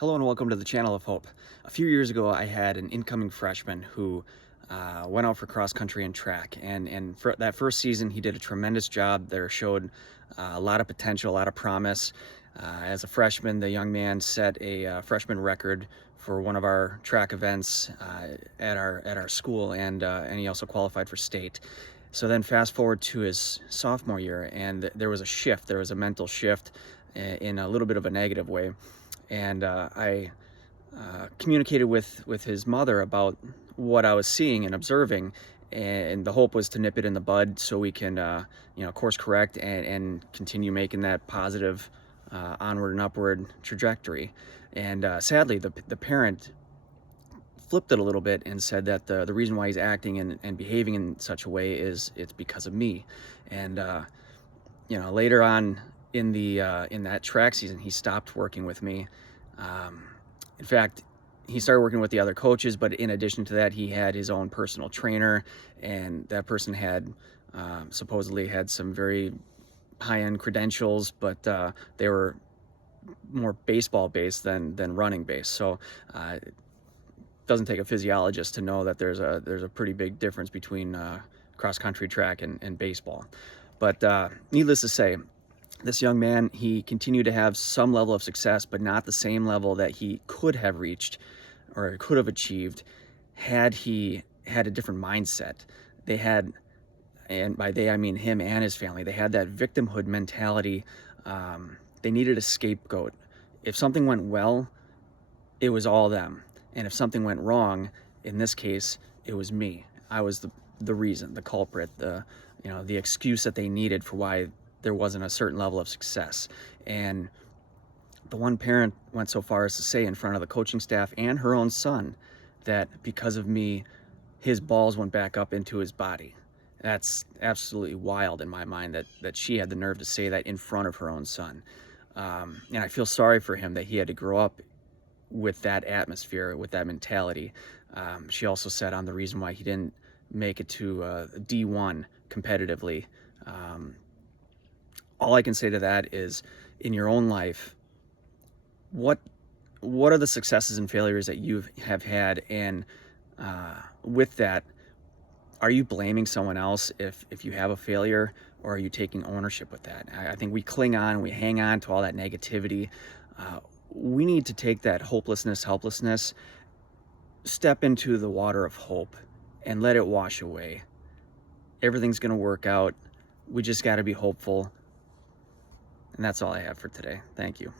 Hello and welcome to the Channel of Hope. A few years ago, I had an incoming freshman who went out for cross country and track, and for that first season, he did a tremendous job. There showed a lot of potential, a lot of promise. As a freshman, the young man set a freshman record for one of our track events at our school, and he also qualified for state. So then, fast forward to his sophomore year, and there was a shift. There was a mental shift in a little bit of a negative way. And I communicated with his mother about what I was seeing and observing, and the hope was to nip it in the bud so we can course correct and continue making that positive onward and upward trajectory. And sadly, the parent flipped it a little bit and said that the reason why he's acting and behaving in such a way is it's because of me. And later on in that track season, he stopped working with me. In fact, he started working with the other coaches, but in addition to that, he had his own personal trainer, and that person had supposedly had some very high-end credentials, but they were more baseball based than running based. So it doesn't take a physiologist to know that there's a pretty big difference between cross country track and baseball. But needless to say, this young man, he continued to have some level of success, but not the same level that he could have reached or could have achieved had he had a different mindset. They had, and by they I mean him and his family, they had that victimhood mentality. They needed a scapegoat. If something went well, it was all them. And if something went wrong, in this case, it was me. I was the reason, the culprit, the excuse that they needed for why there wasn't a certain level of success. And the one parent went so far as to say in front of the coaching staff and her own son that because of me, his balls went back up into his body. That's absolutely wild in my mind that she had the nerve to say that in front of her own son. And I feel sorry for him that he had to grow up with that atmosphere, with that mentality. She also said on the reason why he didn't make it to D1 competitively. All I can say to that is, in your own life, what are the successes and failures that you have had, and with that, are you blaming someone else if you have a failure, or are you taking ownership with that? I think we cling on, we hang on to all that negativity. We need to take that hopelessness, helplessness, step into the water of hope, and let it wash away. Everything's going to work out. We just got to be hopeful. And that's all I have for today. Thank you.